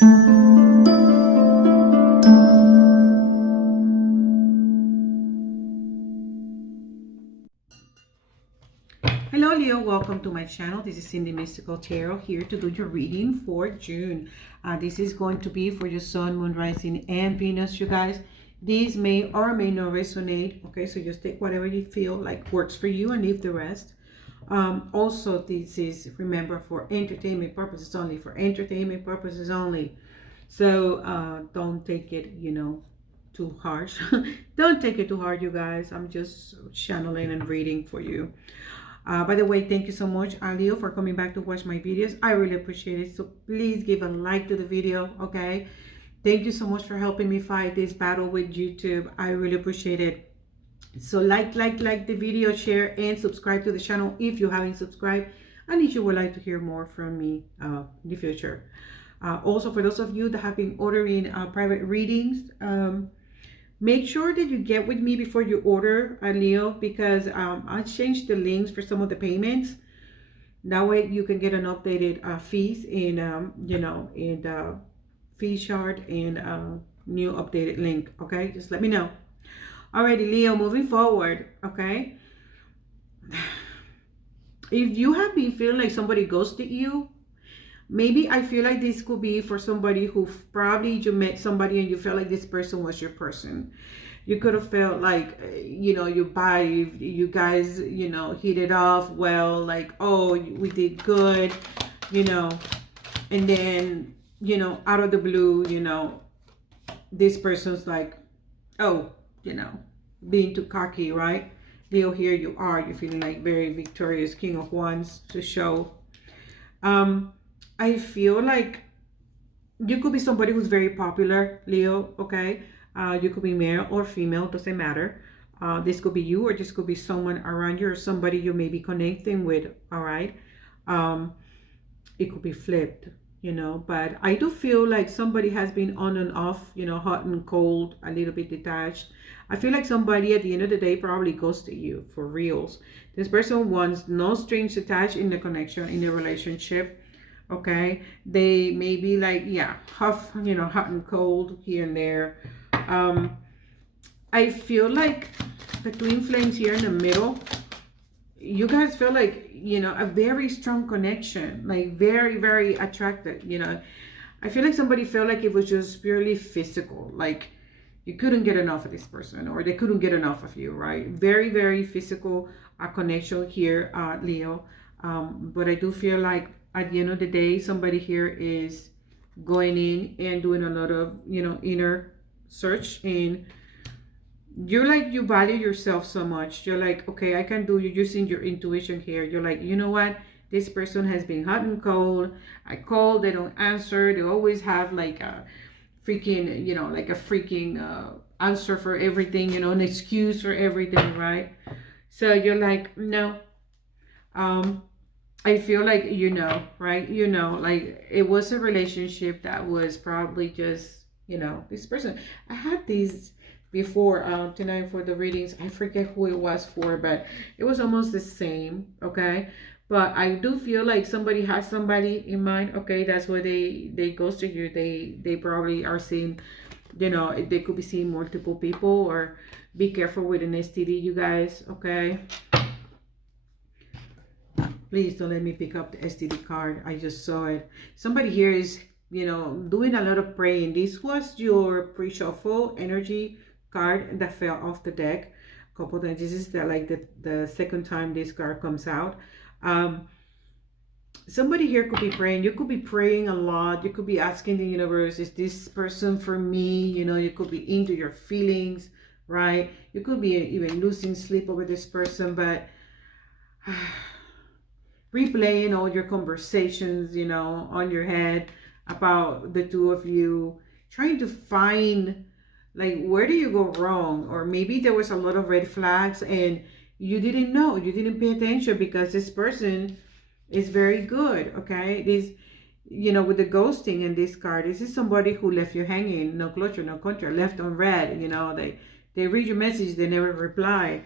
Hello Leo, welcome to my channel. This is Cindy Mystical Tarot here to do your reading for June. This is going to be for your Sun, Moon, Rising, and Venus, you guys. These may or may not resonate, okay? So just take whatever you feel like works for you and leave the rest. Also, this is, remember, for entertainment purposes only, for entertainment purposes only. So don't take it, too harsh. Don't take it too hard, you guys. I'm just channeling and reading for you. By the way, thank you so much, Leo, for coming back to watch my videos. I really appreciate it. So please give a like to the video, okay? Thank you so much for helping me fight this battle with YouTube. I really appreciate it. So like the video, share, and subscribe to the channel if you haven't subscribed, and if you would like to hear more from me in the future. Also, for those of you that have been ordering private readings, make sure that you get with me before you order, Leo, because I changed the links for some of the payments. That way you can get an updated fees in, in the fee chart and new updated link. Okay, just let me know. Alrighty, Leo, moving forward. Okay, if you have been feeling like somebody ghosted you, maybe I feel like this could be for somebody who probably you met somebody and you felt like this person was your person. You could have felt like, you guys, hit it off well, like, oh, we did good, you know, and then, out of the blue, this person's like, oh, being too cocky, right? Leo, here you are, you're feeling like very victorious, King of Wands to show. I feel like you could be somebody who's very popular, Leo, okay? You could be male or female, doesn't matter. This could be you, or this could be someone around you, or somebody you may be connecting with, all right? It could be flipped, but I do feel like somebody has been on and off, hot and cold, a little bit detached. I feel like somebody at the end of the day probably ghosted you for reals. This person wants no strings attached in the connection, in the relationship. Okay, they may be like, yeah, hot and cold here and there. I feel like the twin flames here in the middle, you guys feel like, a very strong connection, like very, very attracted. I feel like somebody felt like it was just purely physical, like you couldn't get enough of this person, or they couldn't get enough of you, right? Very, very physical connection here, Leo. But I do feel like at the end of the day, somebody here is going in and doing a lot of, inner search. And you're like, you value yourself so much. You're like, okay, I can do, you're using your intuition here. You're like, you know what? This person has been hot and cold. I call, they don't answer. They always have like a freaking, answer for everything, an excuse for everything, right? So you're like, no. I feel like, right? Like it was a relationship that was probably just, this person. I had these before tonight for the readings. I forget who it was for, but it was almost the same, okay? But I do feel like somebody has somebody in mind, okay? That's why they ghosted you. They probably are seeing, they could be seeing multiple people, or be careful with an STD, you guys, okay? Please don't let me pick up the STD card. I just saw it. Somebody here is, doing a lot of praying. This was your pre-shuffle energy card that fell off the deck a couple times. This is the second time this card comes out. Somebody here could be praying. You could be praying a lot. You could be asking the universe, is this person for me? You could be into your feelings, right? You could be even losing sleep over this person, but replaying all your conversations, on your head about the two of you, trying to find like, where do you go wrong? Or maybe there was a lot of red flags and you didn't know, you didn't pay attention, because this person is very good, okay? This, with the ghosting in this card, this is somebody who left you hanging, no closure, no contract, left on red. They read your message, they never reply.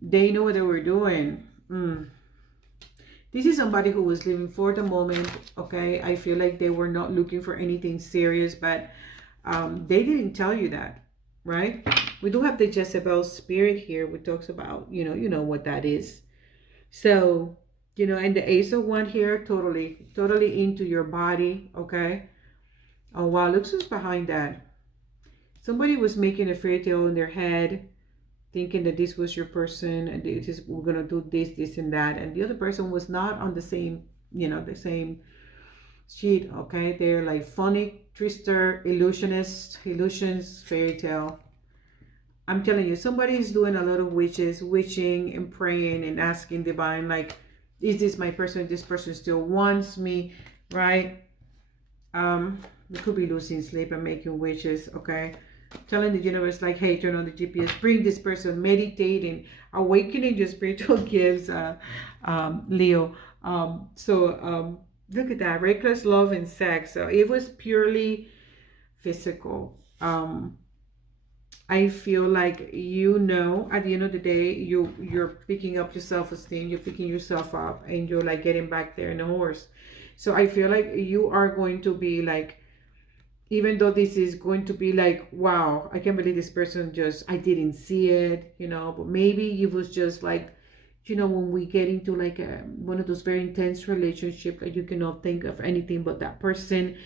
They know what they were doing. This is somebody who was living for the moment, okay? I feel like they were not looking for anything serious, but they didn't tell you that, right? We do have the Jezebel spirit here, which talks about, you know what that is. So, and the Ace of One here, totally into your body, okay? Oh, wow, look who's behind that. Somebody was making a fairy tale in their head, thinking that this was your person and we're gonna do this and that, and the other person was not on the same, the same sheet. Okay, they're like funny trickster, illusions, fairy tale. I'm telling you, somebody is doing a lot of witching and praying and asking divine, like, is this my person? This person still wants me, right? You could be losing sleep and making wishes, okay? Telling the universe, like, hey, turn on the GPS, bring this person, meditating, awakening your spiritual gifts, Leo. Look at that, reckless love and sex. So it was purely physical. I feel like, at the end of the day, you're picking up your self-esteem, you're picking yourself up, and you're like getting back there in a horse. So I feel like you are going to be like, even though this is going to be like, wow, I can't believe this person I didn't see it, but maybe it was just like, when we get into like one of those very intense relationships, that you cannot think of anything but that person.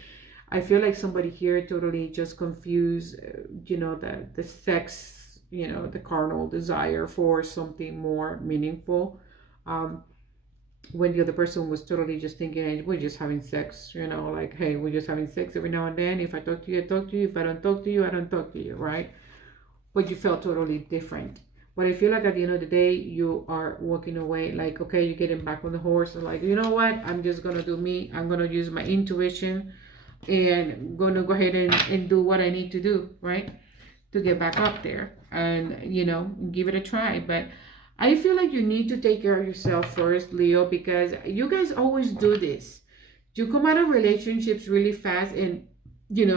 I feel like somebody here totally just confused, the sex, the carnal desire for something more meaningful. When the other person was totally just thinking, hey, we're just having sex, like, hey, we're just having sex every now and then. If I talk to you, I talk to you. If I don't talk to you, I don't talk to you, right? But you felt totally different. But I feel like at the end of the day, you are walking away like, okay, you're getting back on the horse and like, you know what? I'm just going to do me. I'm going to use my intuition and going to go ahead and do what I need to do, right? To get back up there and, give it a try. But I feel like you need to take care of yourself first, Leo, because you guys always do this. You come out of relationships really fast and,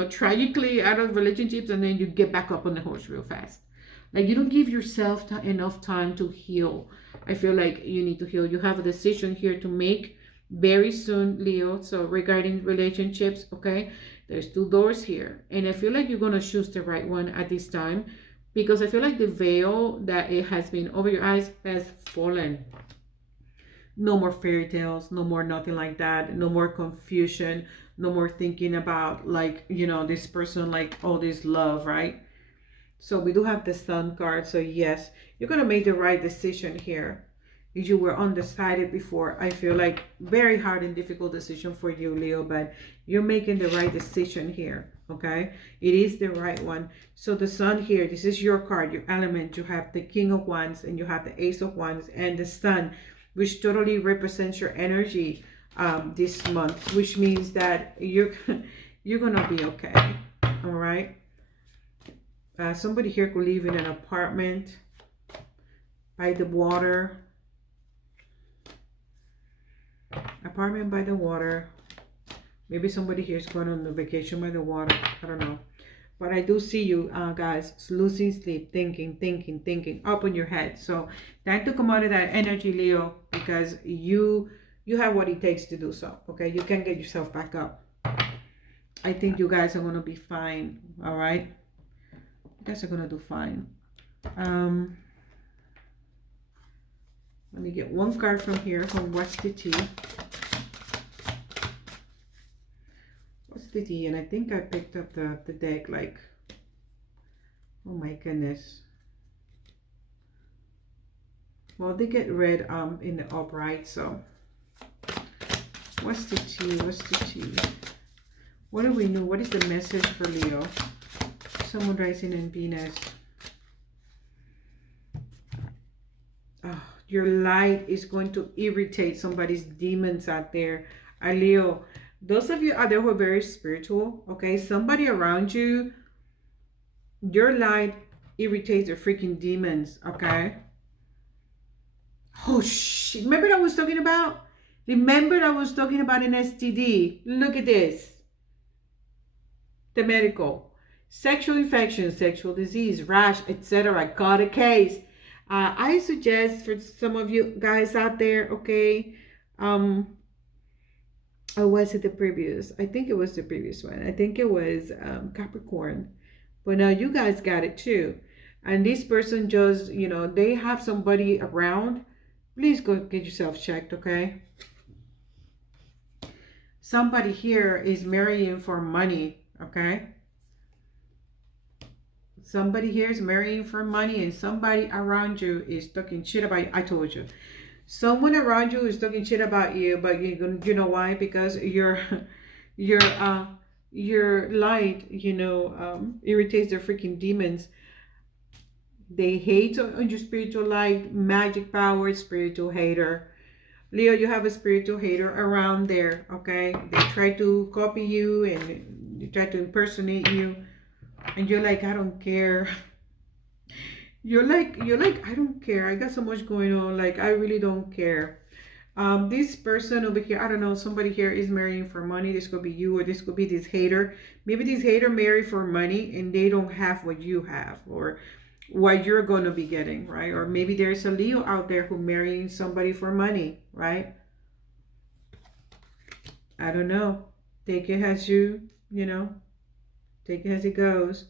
tragically out of relationships, and then you get back up on the horse real fast. Like, you don't give yourself enough time to heal. I feel like you need to heal. You have a decision here to make very soon, Leo. So regarding relationships, okay, there's two doors here. And I feel like you're going to choose the right one at this time, because I feel like the veil that it has been over your eyes has fallen. No more fairy tales, no more nothing like that, no more confusion, no more thinking about like, this person, like all this love, right? So we do have the Sun card. So yes, you're going to make the right decision here. If you were undecided before, I feel like very hard and difficult decision for you, Leo, but you're making the right decision here. Okay, it is the right one. So the Sun here, this is your card, your element. You have the King of Wands and you have the Ace of Wands and the Sun, which totally represents your energy this month, which means that you're gonna be okay. All right. Somebody here could live in an apartment by the water. Apartment by the water. Maybe somebody here is going on a vacation by the water. I don't know. But I do see you guys losing sleep, thinking up in your head. So time to come out of that energy, Leo, because you have what it takes to do so. Okay, you can get yourself back up. I think you guys are going to be fine. All right, you guys are going to do fine. Let me get one card from here from What's the Tea. What's the Tea? And I think I picked up the deck like, oh my goodness. Well, they get read in the upright, so what's the tea? What's the tea? What do we know? What is the message for Leo? Sun, Moon, Rising, and Venus. Oh, your light is going to irritate somebody's demons out there. Leo, those of you out there who are very spiritual, okay, somebody around you, your light irritates their freaking demons, okay? Oh, shit. Remember that I was talking about? Remember I was talking about an STD. Look at this. The medical. Sexual infection, sexual disease, rash, etc. Got a case. I suggest for some of you guys out there, okay, Or was it the previous? I think it was the previous one. I think it was Capricorn. But now you guys got it too. And this person just, they have somebody around. Please go get yourself checked, okay? Somebody here is marrying for money, okay? Somebody here is marrying for money, and somebody around you is talking shit about you. I told you. Someone around you is talking shit about you, but you know why? Because your your light, irritates the freaking demons. They hate on your spiritual light, magic power, spiritual hater. Leo, you have a spiritual hater around there, okay? They try to copy you and they try to impersonate you. And you're like, I don't care. You're like, I don't care. I got so much going on. Like, I really don't care. This person over here, I don't know, somebody here is marrying for money. This could be you, or this could be this hater. Maybe this hater married for money and they don't have what you have, or what you're going to be getting, right? Or maybe there's a Leo out there who marrying somebody for money, right? I don't know. Take it as take it as it goes.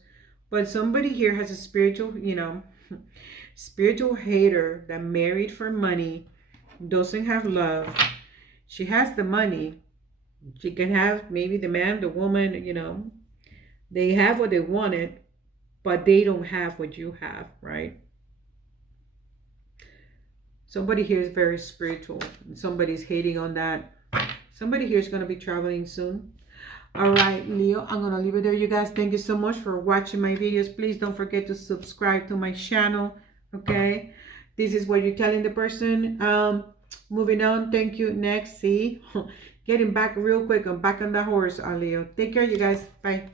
But somebody here has a spiritual, spiritual hater that married for money, doesn't have love. She has the money. She can have maybe the man, the woman, they have what they wanted, but they don't have what you have, right? Somebody here is very spiritual. Somebody's hating on that. Somebody here is going to be traveling soon. All right, Leo, I'm going to leave it there, you guys. Thank you so much for watching my videos. Please don't forget to subscribe to my channel, okay? This is what you're telling the person. Moving on. Thank you. Next, see? Getting back real quick. I'm back on the horse, Leo. Take care, you guys. Bye.